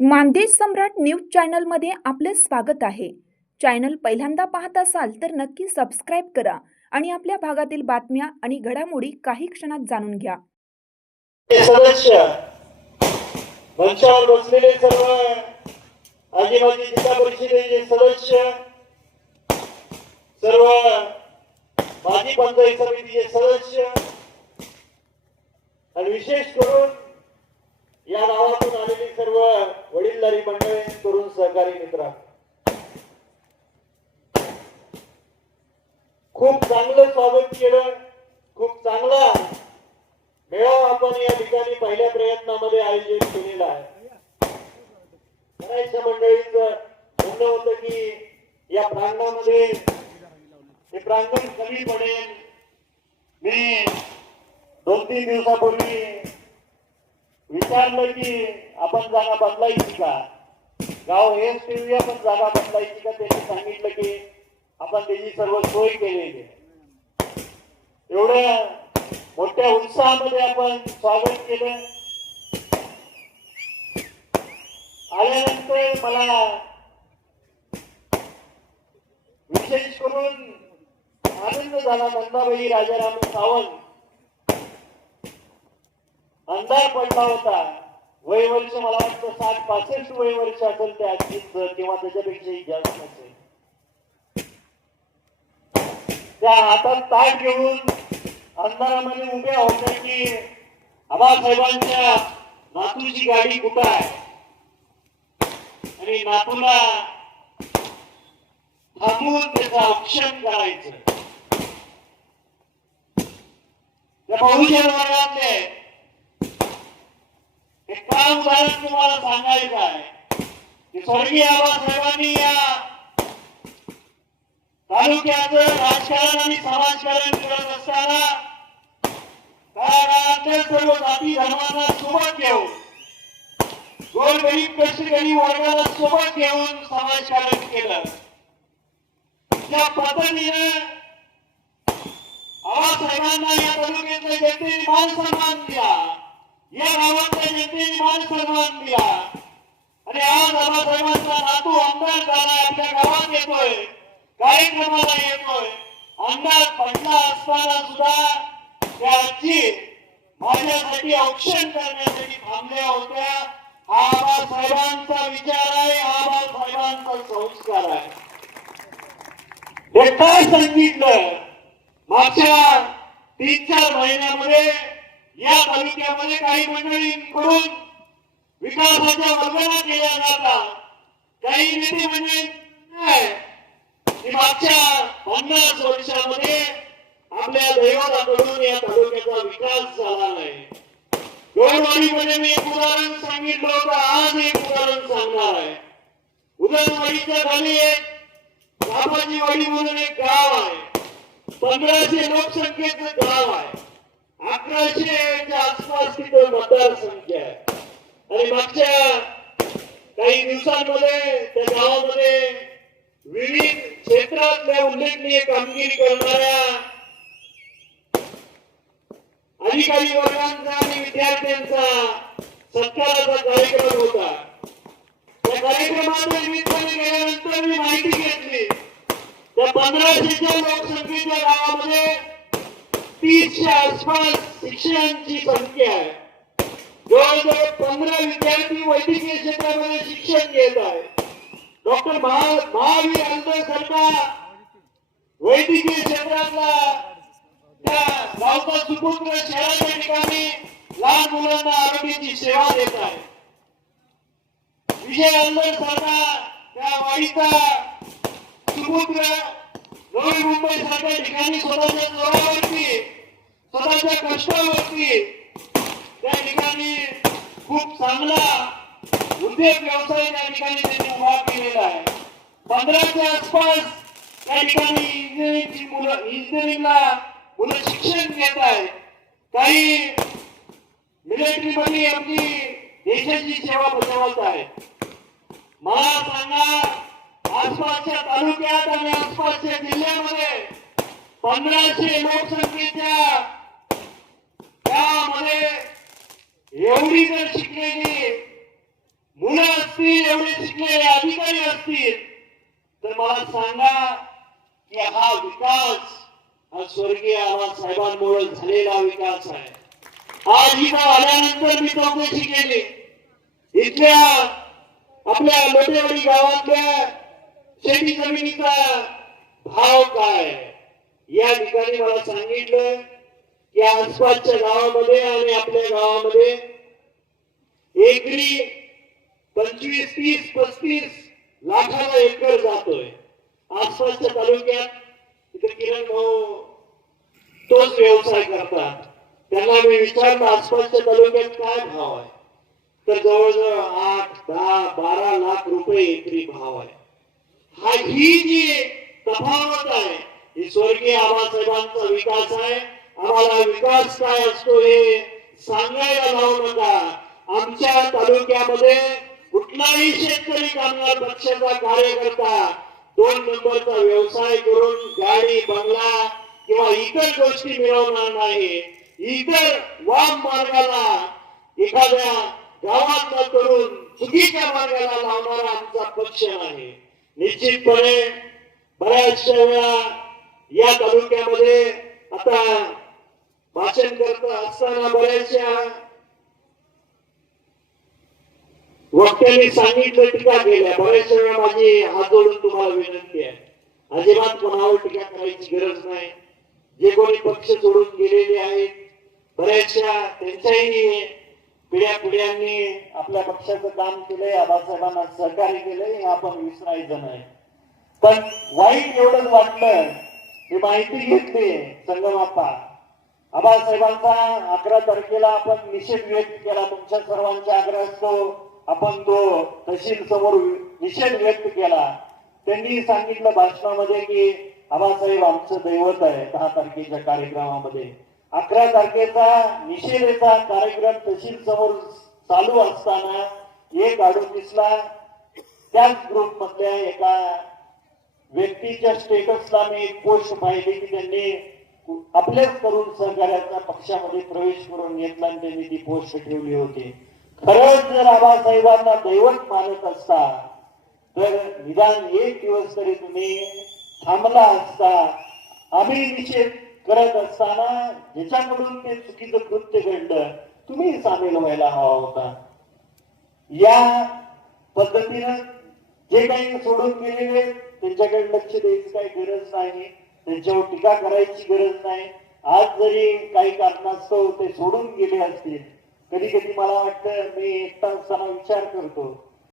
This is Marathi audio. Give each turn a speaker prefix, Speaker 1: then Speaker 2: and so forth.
Speaker 1: मानदेश सम्राट न्यूज चॅनलमध्ये आपलं स्वागत आहे. चॅनल पहिल्यांदा पाहत असाल तर नक्की सबस्क्राईब करा आणि आपल्या भागातील बातम्या आणि घडामोडी काही क्षणात जाणून घ्या.
Speaker 2: सदस्य मंचावर बसलेले सर्व आदिवासी जिल्हा परिषदेचे सदस्य सर्व माजी पंचायत समितीचे सदस्य आणि विशेष करून या गावातून आलेले सर्व वडीलधारी मंडळी करून सहकारी मित्र. खूप चांगलं स्वागत केलं खूप चांगला मेळावा आपण या ठिकाणी पहिल्या प्रयत्नामध्ये आयोजित केलेला आहे. बऱ्याचशा मंडळीच म्हणणं होतं की या प्रांगणामध्ये हे प्रांगण कमी पडेल. मी दोन तीन दिवसापूर्वी विचारलं की आपण जागा बदलायची का? गाव हेच ठेवूया पण जागा बदलायची का? त्यांनी सांगितलं की आपण त्याची सर्व सोय केलेली आहे. एवढ्या मोठ्या उत्साहामध्ये आपण स्वागत केलं. आल्यानंतर मला विशेष करून आनंद झाला नंदाबाई राजाराम सावंत. अंधार पडला होता. वय वर्ष मला वाटतं साठ पासष्ट वय वर्ष असेल त्या आजीचं किंवा त्याच्यापेक्षाही जास्त असेल. त्या हातात ताट घेऊन अंधारामध्ये उभ्या होत्या की आबासाहेबांच्या नातूची गाडी कुठं आहे? आणि नातूला थांबून त्याचं औक्षण करायचं. त्या बहुजन वर्गातले एक काम उदाहरण तुम्हाला सांगायचं आहे. स्वर्गीय आबासाहेबांनी या तालुक्याचं राजकारण आणि समाजकारण करत असताना काळाच्या सर्व जाती धर्मांना सोबत घेऊन गोरगरीब गरीब वर्गाला सोबत घेऊन समाजकारण केलं. त्या पद्धतीनं आबासाहेबांना या तालुक्यातल्या जनतेने मान सन्मान दिला या गावातल्या जनतेने मान सन्मान दिला. आणि आज बाबासाहेबांचा नातू आमदार झाला आपल्या गावात येतोय. कार्यक्रमाला येतोय. आमदार पडला असताना सुद्धा त्या आजी माझ्यासाठी औक्षण करण्यासाठी थांबल्या होत्या. हा बाबासाहेबांचा विचार आहे हा बाबासाहेबांचा संस्कार आहे. हे काय सांगितलं मागच्या तीन चार महिन्यामध्ये या तालुक्यामध्ये काही मंडळींकडून विकासाच्या वंदना केल्या जातात काही नेते म्हणजे मागच्या पन्नास वर्षामध्ये आपल्या दैवताकडून या तालुक्याचा विकास झाला नाही. गोरवाडीमध्ये मी एक उदाहरण सांगितलं होतं आज एक उदाहरण सांगणार आहे. उदयवाडीच्या खाली एक बाबाजी वाडी म्हणून एक गाव आहे. पंधराशे लोकसंख्येचं गाव आहे. अकराशे अकराशेच्या आसपास तिथं मतदारसंख्या आहे. आणि मागच्या काही दिवसांमध्ये त्या गावामध्ये विविध क्षेत्रातल्या उल्लेखनीय कामगिरी करणाऱ्या अधिकारी वर्गांचा आणि विद्यार्थ्यांचा सत्काराचा कार्यक्रम होता. त्या कार्यक्रमाच्या निमित्ताने गेल्यानंतर मी माहिती घेतली. त्या पंधराशेच्या लोकसंख्येच्या गावामध्ये तीसच्या आसपास शिक्षणाची संख्या आहे जवळजवळ पंधरा विद्यार्थी वैद्यकीय क्षेत्रामध्ये शिक्षण घेत आहेत डॉक्टर महावीर आंबेडकरचा वैद्यकीय क्षेत्रातला त्या गावचा सुपुत्र शहराच्या ठिकाणी लहान मुलांना आरोग्याची सेवा देत आहे विजय आंबेड सरकार त्या वाईचा सुपुत्र नवी मुंबई सारख्या ठिकाणी स्वतःच्या जोरावरती स्वतःच्या कष्टावरती त्या ठिकाणी खूप चांगला उद्योग व्यवसाय त्या ठिकाणी त्यांनी उभा केलेला आहे. पंधराच्या आसपास त्या ठिकाणी इंजिनिअरिंगची मुलं इंजिनिअरिंगला मुलं शिक्षण घेत आहे काही मिलिटरी मध्ये आपली देशाची सेवा बजावत आहे मला सांगा आसपासच्या तालुक्यात आणि आसपासच्या जिल्ह्यामध्ये पंधराशे लोकसंख्येच्या त्यामध्ये एवढी जर शिकलेली मुलं असतील एवढे शिकलेले अधिकारी असतील तर मला सांगा की हा विकास हा स्वर्गीय आबासाहेबांमुळे झालेला विकास आहे. आज इथं आल्यानंतर मी चौकशी केली इथल्या आपल्या मोठेवाडी गावातल्या शेती जमिनीचा भाव काय? या ठिकाणी मला सांगितलं की आसपासच्या गावामध्ये आणि आपल्या गावामध्ये एकरी पंचवीस तीस पस्तीस लाखाला एकर जातोय. आसपासच्या तालुक्यात तिथे किरण भाऊ तोच व्यवसाय करतात. त्यांना मी विचारलं आसपासच्या तालुक्यात काय भाव आहे? तर जवळजवळ आठ दहा बारा लाख रुपये एकरी भाव आहे. हा ही जी तफावत आहे ही स्वर्गीय आबासाहेबांचा विकास आहे आम्हाला विकास काय असतो हे सांगायला लावू नका. आमच्या तालुक्यामध्ये कुठलाही शेतकरी कामगार पक्षाचा कार्यकर्ता दोन नंबरचा व्यवसाय करून गाडी बंगला किंवा इतर गोष्टी मिळवणार नाही. इतर वाम मार्गाला एखाद्या गावातला करून चुकीच्या मार्गाला लावणारा आमचा पक्ष नाही. निश्चितपणे बऱ्याचशा वेळा या तालुक्यामध्ये आता भाषण करत असताना बऱ्याचशा वक्त्यांनी सांगितलं टीका केल्या. बऱ्याचशा वेळा माझी हात जोडून तुम्हाला विनंती आहे. अजिबात कोणावर टीका करायची गरज नाही. जे कोणी पक्ष सोडून गेलेले आहेत बऱ्याचशा त्यांच्याही पिढ्या पिढ्यांनी आपल्या पक्षाचं काम केलंय आबासाहेबांना सहकार्य केलंय आपण विसरायचं नाही. पण वाईट एवढंच वाटलं ही माहिती घेतली संगमाप्पा. आबासाहेबांचा अकरा तारखेला आपण निषेध व्यक्त केला तुमच्या सर्वांच्या आग्रह असतो आपण तो तहसील समोर निषेध व्यक्त केला. त्यांनी सांगितलं भाषणामध्ये की आबासाहेब आमचं दैवत आहे दहा तारखेच्या कार्यक्रमामध्ये. अकरा तारखेचा निषेधेचा कार्यक्रम तहसील समोर चालू असताना एक अडोतीसला त्याच ग्रुप मधल्या एका व्यक्तीच्या स्टेटसला मी एक पोस्ट पाहिली की त्यांनी आपल्याच तरुण सहकार्याचा पक्षामध्ये प्रवेश करून घेतला आणि त्यांनी ती पोस्ट ठेवली होती. खरंच जर आबासाहेबांना दैवत मानत असता तर निदान एक दिवस तरी तुम्ही थांबला असता. आम्ही निषेध करत असताना ज्याच्याकडून ते चुकीचं कृत्य घडलं तुम्ही सामील व्हायला हवा होता. या पद्धतीनं जे काही सोडून गेलेले त्यांच्याकडे लक्ष द्यायची काही गरज नाही. त्यांच्यावर टीका करायची गरज नाही. आज जरी काही कारणास्तव ते सोडून गेले असतील कधी कधी मला वाटतं मी एकटा असताना विचार करतो.